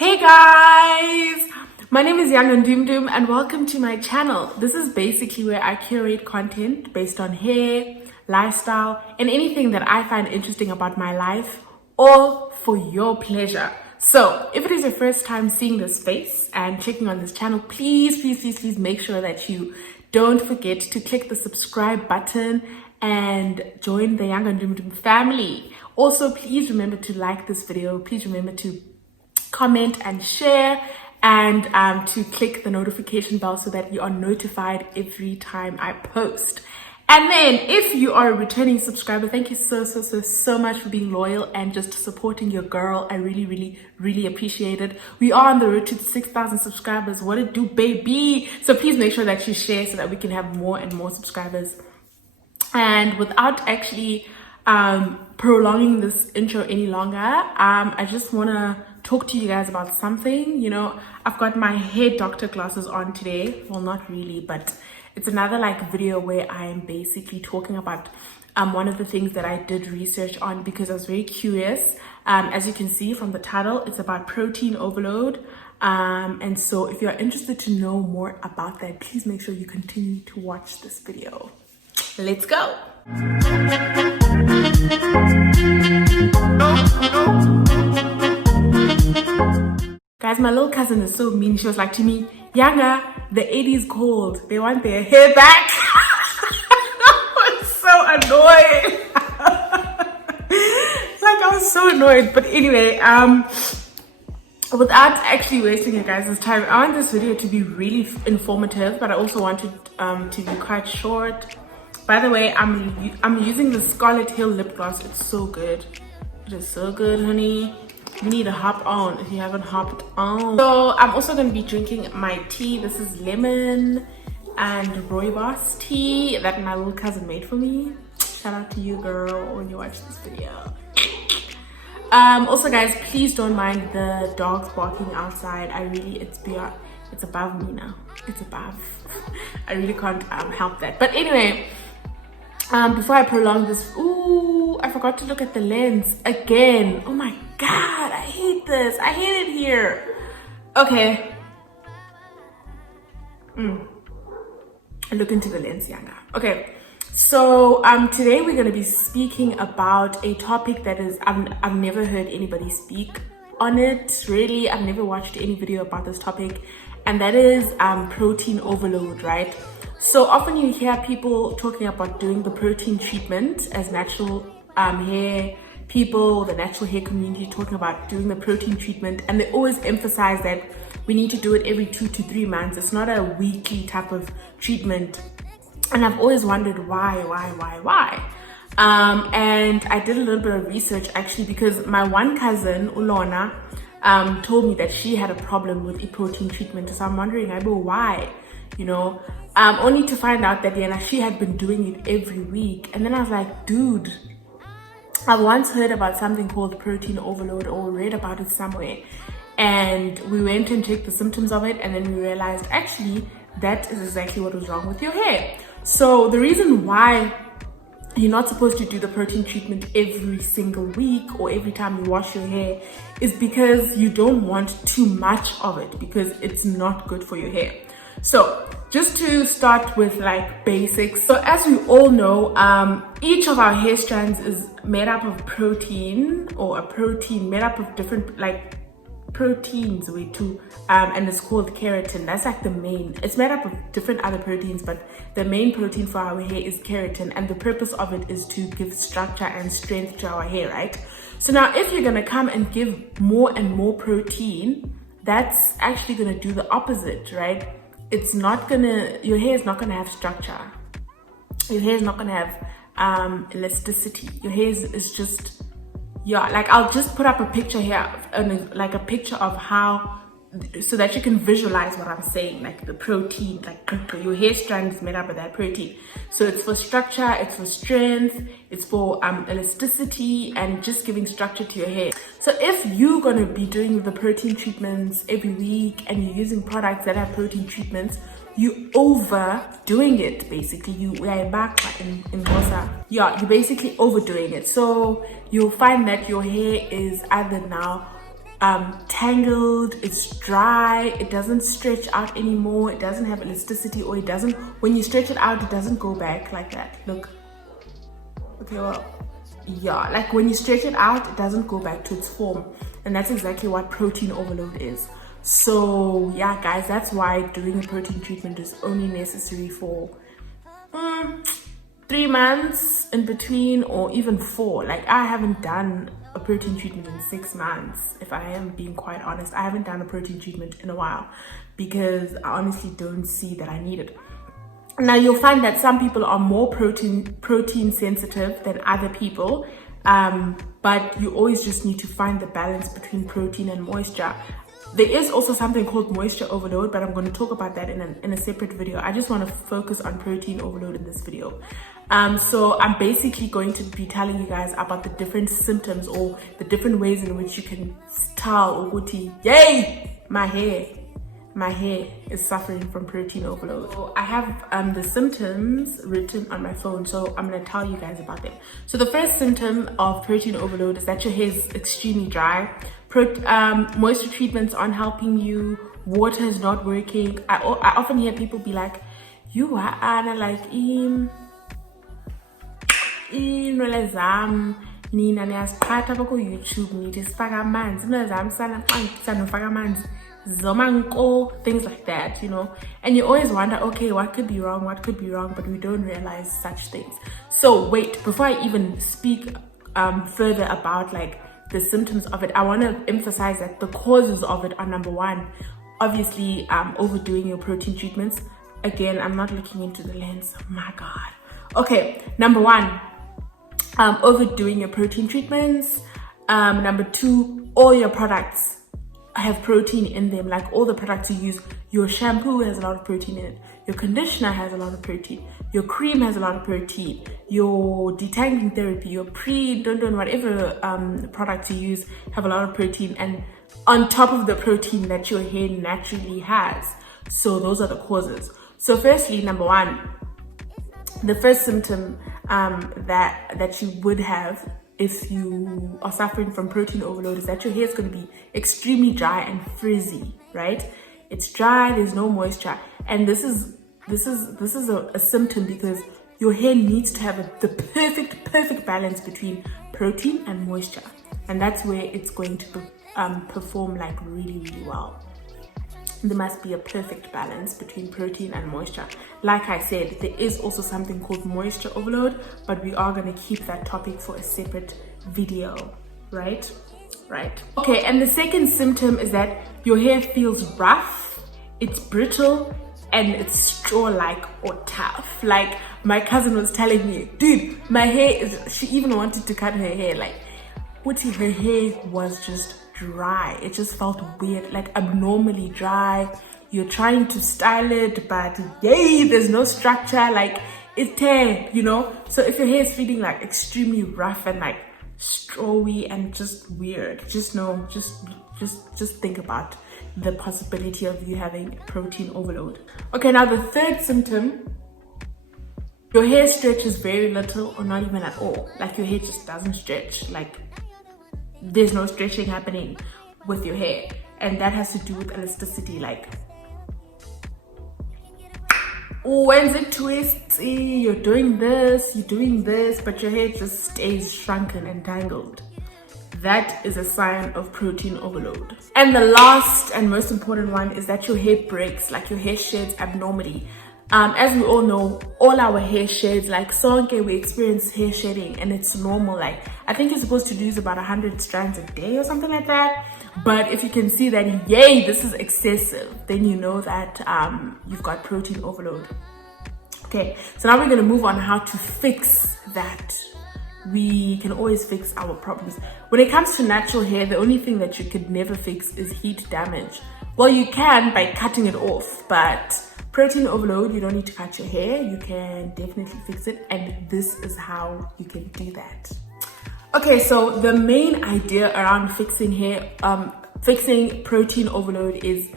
Hey guys, my name is Yanga Ndumndum and welcome to my channel. This is basically where I curate content based on hair, lifestyle, and anything that I find interesting about my life, all for your pleasure. So if it is your first time seeing this face and clicking on this channel, please make sure that you don't forget to click the subscribe button and join the Yanga Ndumndum family. Also, please remember to like this video. Please remember to comment and share, and to click the notification bell so that you are notified every time I post. And then if you are a returning subscriber, thank you so much for being loyal and just supporting your girl. I really appreciate it. We are on the road to 6,000 subscribers. What it do, baby? So please make sure that you share so that we can have more and more subscribers. And without actually prolonging this intro any longer, I just want to talk to you guys about something. You know, I've got my hair doctor glasses on today. Well, not really, but it's another video where I'm basically talking about one of the things that I did research on because I was very curious. As you can see from the title, it's about protein overload. And so if you're interested to know more about that, please make sure you continue to watch this video. Let's go. Guys, my little cousin is so mean. She was like to me, Yanga, the 80s called. They want their hair back. I was so annoyed. I was so annoyed. But anyway, without actually wasting you guys' time, I want this video to be really informative, but I also want it to be quite short. By the way, I'm using the Scarlet Hill lip gloss. It's so good. It is so good, honey. You need to hop on if you haven't hopped on. So I'm also going to be drinking my tea. This is lemon and rooibos tea that my little cousin made for me. Shout out to you, girl, when you watch this video. Also guys, please don't mind the dogs barking outside. It's above me now. It's above. I really can't help that. But anyway, before I prolong this, I forgot to look at the lens again. Oh my god, I hate this. I hate it here. Okay. Look into the lens, Yanga. Okay. So today we're going to be speaking about a topic that is I've never heard anybody speak on it. Really, I've never watched any video about this topic, and that is protein overload, right? So often you hear people talking about doing the protein treatment as natural hair people, the natural hair community talking about doing the protein treatment, and they always emphasize that we need to do it every 2 to 3 months. It's not a weekly type of treatment. And I've always wondered why. And I did a little bit of research actually, because my one cousin, Ulona, told me that she had a problem with a protein treatment. So I'm wondering, why? You know, only to find out that she had been doing it every week. And then I was like, dude, I once heard about something called protein overload or read about it somewhere. And we went and checked the symptoms of it, and then we realized actually that is exactly what was wrong with your hair. So the reason why you're not supposed to do the protein treatment every single week or every time you wash your hair is because you don't want too much of it, because it's not good for your hair. So just to start with basics. So as we all know, each of our hair strands is made up of protein, or a protein made up of different proteins and it's called keratin. That's the main. It's made up of different other proteins, but the main protein for our hair is keratin, and the purpose of it is to give structure and strength to our hair, right? So now if you're gonna come and give more and more protein, that's actually gonna do the opposite, right? Your hair is not gonna have structure. Your hair is not gonna have elasticity. Your hair is just, I'll just put up a picture here, a picture of how, so that you can visualize what I'm saying, the protein, your hair strand is made up of that protein. So it's for structure, it's for strength, it's for elasticity, and just giving structure to your hair. So if you're going to be doing the protein treatments every week and you're using products that have protein treatments, you overdoing it basically. You're basically overdoing it. So you'll find that your hair is either now tangled, it's dry, it doesn't stretch out anymore, it doesn't have elasticity, or it doesn't, when you stretch it out, it doesn't go back like that. Look. Okay, well, yeah, like when you stretch it out, it doesn't go back to its form. And that's exactly what protein overload is. So yeah, guys, that's why doing a protein treatment is only necessary for 3 months in between, or even 4. Like, I haven't done a protein treatment in 6 months. If I am being quite honest, I haven't done a protein treatment in a while because I honestly don't see that I need it. Now, you'll find that some people are more protein sensitive than other people, but you always just need to find the balance between protein and moisture. There is also something called moisture overload, but I'm going to talk about that in a separate video. I just want to focus on protein overload in this video. So I'm basically going to be telling you guys about the different symptoms, or the different ways in which you can tell ukuthi, yay, my hair is suffering from protein overload. So I have the symptoms written on my phone, so I'm going to tell you guys about them. So the first symptom of protein overload is that your hair is extremely dry. Moisture treatments aren't helping you, water is not working. I often hear people be like, you are Anna, like inwele zam nina niyaziphatha bako YouTube nithi sifaka amanzi, inwele zam sanofaka amanzi zomanko, things like that, you know. And you always wonder, okay, what could be wrong, but we don't realize such things. So wait, before I even speak further about like the symptoms of it, I want to emphasize that the causes of it are, number 1, obviously overdoing your protein treatments. Again, I'm not looking into the lens, oh my god. Okay, number 1, overdoing your protein treatments. Number 2, all your products have protein in them. Like, all the products you use, your shampoo has a lot of protein in it, your conditioner has a lot of protein, your cream has a lot of protein, your detangling therapy, your whatever products you use have a lot of protein, and on top of the protein that your hair naturally has. So those are the causes. So firstly, number 1, the first symptom that you would have if you are suffering from protein overload is that your hair is going to be extremely dry and frizzy, right? It's dry, there's no moisture, and this is a symptom because your hair needs to have the perfect balance between protein and moisture, and that's where it's going to perform like really well. There must be a perfect balance between protein and moisture. Like I said, there is also something called moisture overload, but we are going to keep that topic for a separate video, right? Okay, and the second symptom is that your hair feels rough, it's brittle, and it's straw-like or tough. Like, my cousin was telling me, dude, my hair she even wanted to cut her hair, like, her hair was just dry. It just felt weird, like abnormally dry. You're trying to style it, but yay, there's no structure, like it's hair, you know. So if your hair is feeling like extremely rough and like strawy and just weird, just think about the possibility of you having protein overload. Okay, now the third symptom, your hair stretches very little or not even at all. Like, your hair just doesn't stretch, like there's no stretching happening with your hair, and that has to do with elasticity. Like, when it twists, you're doing this, but your hair just stays shrunken and tangled. That is a sign of protein overload. And the last and most important one is that your hair breaks, like your hair sheds abnormally. As we all know, all our hair sheds, like sonke, we experience hair shedding, and it's normal. Like, I think you're supposed to lose about 100 strands a day or something like that. But if you can see that, yay, this is excessive, then you know that you've got protein overload. Okay, so now we're going to move on how to fix that. We can always fix our problems. When it comes to natural hair, the only thing that you could never fix is heat damage. Well, you can by cutting it off, but protein overload, you don't need to cut your hair. You can definitely fix it, and this is how you can do that. Okay, so the main idea around fixing hair, fixing protein overload is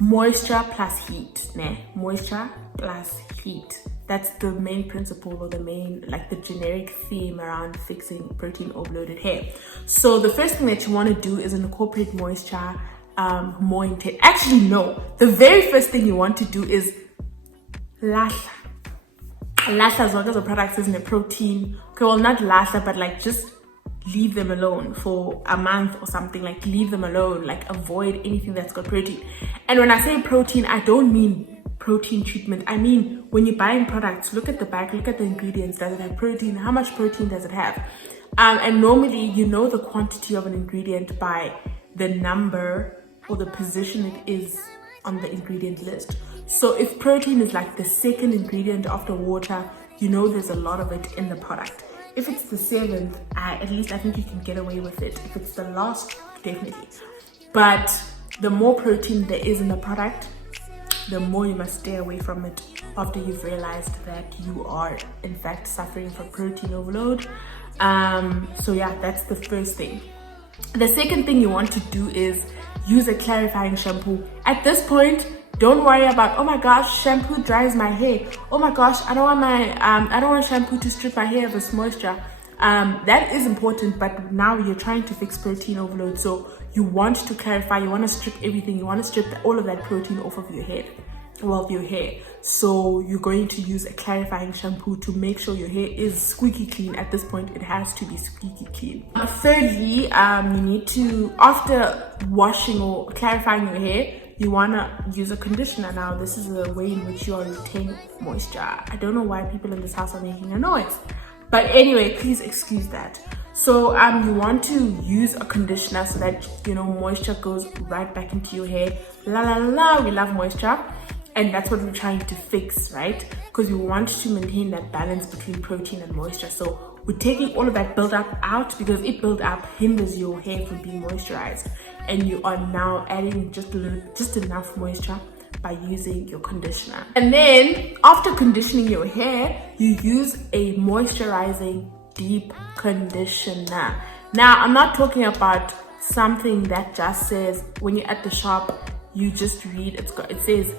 moisture plus heat. Moisture plus heat. That's the main principle, or the main, like the generic theme around fixing protein overloaded hair. So the first thing that you want to do is incorporate moisture more intense. Actually, no. The very first thing you want to do is lahla. Lahla, as long as the product isn't a protein. Okay, well, not lahla, but like just leave them alone for a month or something. Like leave them alone, like avoid anything that's got protein. And when I say protein, I don't mean protein treatment. I mean, when you're buying products, look at the back, look at the ingredients. Does it have protein? How much protein does it have? And normally you know the quantity of an ingredient by the number or the position it is on the ingredient list. So if protein is like the second ingredient after water, you know there's a lot of it in the product. If it's the seventh, at least I think you can get away with it. If it's the last, definitely. But the more protein there is in the product, the more you must stay away from it after you've realized that you are in fact suffering from protein overload. So yeah, that's the first thing. The second thing you want to do is use a clarifying shampoo. At this point, don't worry about, oh my gosh, shampoo dries my hair. Oh my gosh, I don't want shampoo to strip my hair of its moisture. That is important, but now you're trying to fix protein overload. So you want to clarify, you want to strip everything, you want to strip all of that protein off of your head, well, your hair. So you're going to use a clarifying shampoo to make sure your hair is squeaky clean. At this point, it has to be squeaky clean. Thirdly, you need to, after washing or clarifying your hair, you want to use a conditioner. Now, this is a way in which you are retaining moisture. I don't know why people in this house are making a noise. But anyway, please excuse that. So you want to use a conditioner so that, you know, moisture goes right back into your hair. La la la, we love moisture. And that's what we're trying to fix, right? Because we want to maintain that balance between protein and moisture. So we're taking all of that buildup out, because it buildup hinders your hair from being moisturized. And you are now adding just enough moisture by using your conditioner. And then after conditioning your hair, you use a moisturizing deep conditioner. Now, I'm not talking about something that just says, when you're at the shop, you just read, it says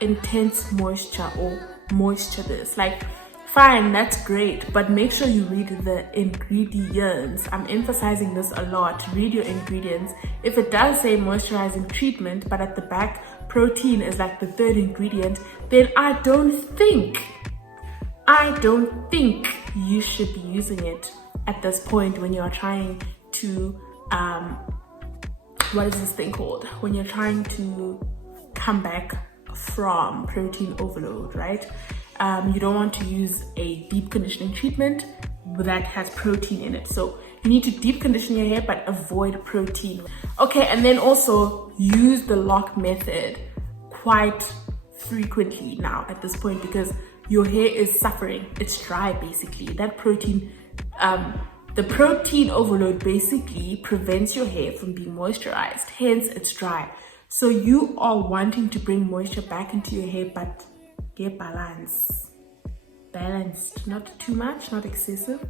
intense moisture or moisture this. Like, fine, that's great, but make sure you read the ingredients. I'm emphasizing this a lot. Read your ingredients. If it does say moisturizing treatment, but at the back protein is like the third ingredient, then I don't think you should be using it at this point when you are trying to what is this thing called, when you're trying to come back from protein overload, right? You don't want to use a deep conditioning treatment that has protein in it. So you need to deep condition your hair, but avoid protein. Okay, and then also use the lock method quite frequently now at this point, because your hair is suffering. It's dry, basically. That protein, the protein overload basically prevents your hair from being moisturized. Hence, it's dry. So you are wanting to bring moisture back into your hair, but get balanced, not too much, not excessive,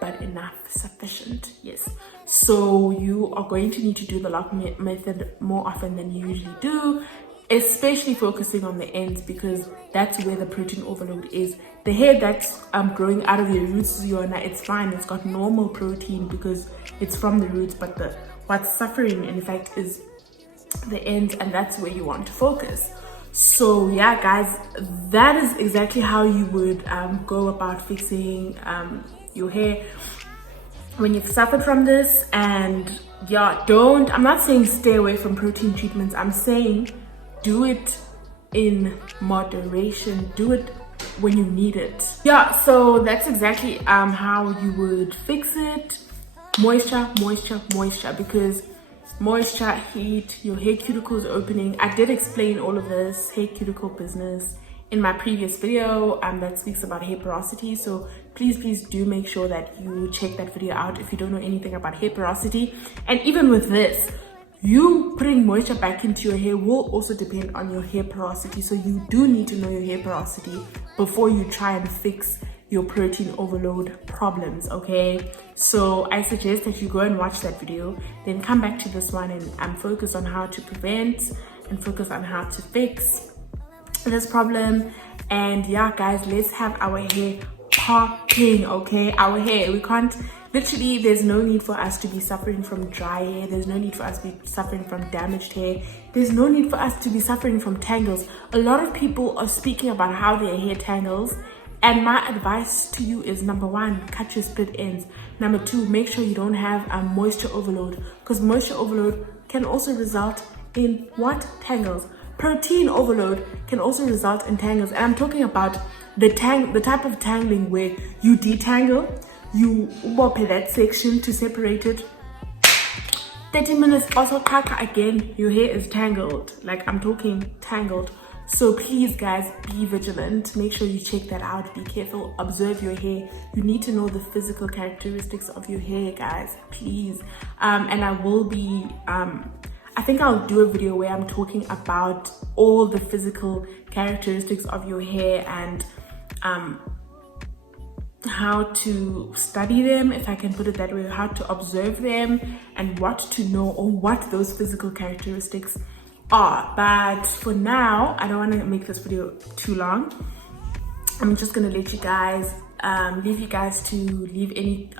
but enough, sufficient. Yes. So you are going to need to do the lock method more often than you usually do, especially focusing on the ends, because that's where the protein overload is. The hair that's growing out of your roots, it's fine, it's got normal protein because it's from the roots, but what's suffering in fact is the ends, and that's where you want to focus. So yeah, guys, that is exactly how you would go about fixing your hair when you've suffered from this. And yeah, I'm not saying stay away from protein treatments. I'm saying do it in moderation. Do it when you need it. Yeah, so that's exactly how you would fix it. Moisture, because moisture, heat, your hair cuticles opening. I did explain all of this hair cuticle business in my previous video that speaks about hair porosity. So please do make sure that you check that video out if you don't know anything about hair porosity. And even with this, you putting moisture back into your hair will also depend on your hair porosity. So you do need to know your hair porosity before you try and fix your protein overload problems, okay? So I suggest that you go and watch that video, then come back to this one and focus on how to prevent and focus on how to fix. this problem. And yeah guys, let's have our hair popping. Okay, our hair, we can't, literally there's no need for us to be suffering from dry hair, there's no need for us to be suffering from damaged hair, there's no need for us to be suffering from tangles. A lot of people are speaking about how their hair tangles, and my advice to you is, number one, cut your split ends. Number two, make sure you don't have a moisture overload, because moisture overload can also result in what? Tangles. Protein overload can also result in tangles. And I'm talking about the type of tangling where you detangle, you bop that section to separate it. 30 minutes also kaka again, your hair is tangled. Like, I'm talking tangled. So please guys, be vigilant, make sure you check that out, be careful, observe your hair. You need to know the physical characteristics of your hair, guys, please. And I will be I think I'll do a video where I'm talking about all the physical characteristics of your hair and how to study them, if I can put it that way, how to observe them and what to know, or what those physical characteristics are. But for now, I don't want to make this video too long. I'm just gonna let you guys leave you guys to leave any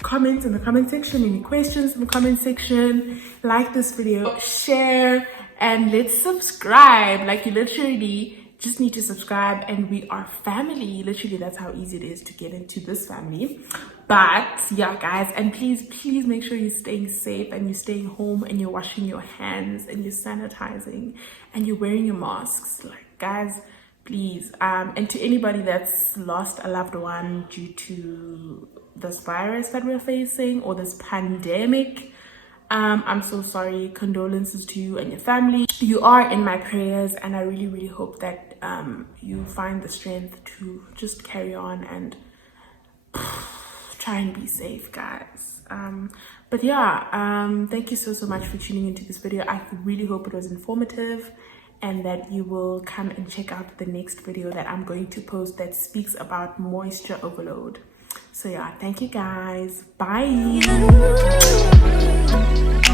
comments in the comment section, any questions in the comment section, like this video, share, and let's subscribe. Like, you literally just need to subscribe and we are family. Literally, that's how easy it is to get into this family. But yeah guys, and please make sure you're staying safe and you're staying home and you're washing your hands and you're sanitizing and you're wearing your masks. Like guys, please. And to anybody that's lost a loved one due to this virus that we're facing, or this pandemic, I'm so sorry. Condolences to you and your family. You are in my prayers, and I really hope that you find the strength to just carry on and try and be safe, guys. But yeah, thank you so much for tuning into this video. I really hope it was informative, and that you will come and check out the next video that I'm going to post that speaks about moisture overload. So yeah, thank you guys. Bye.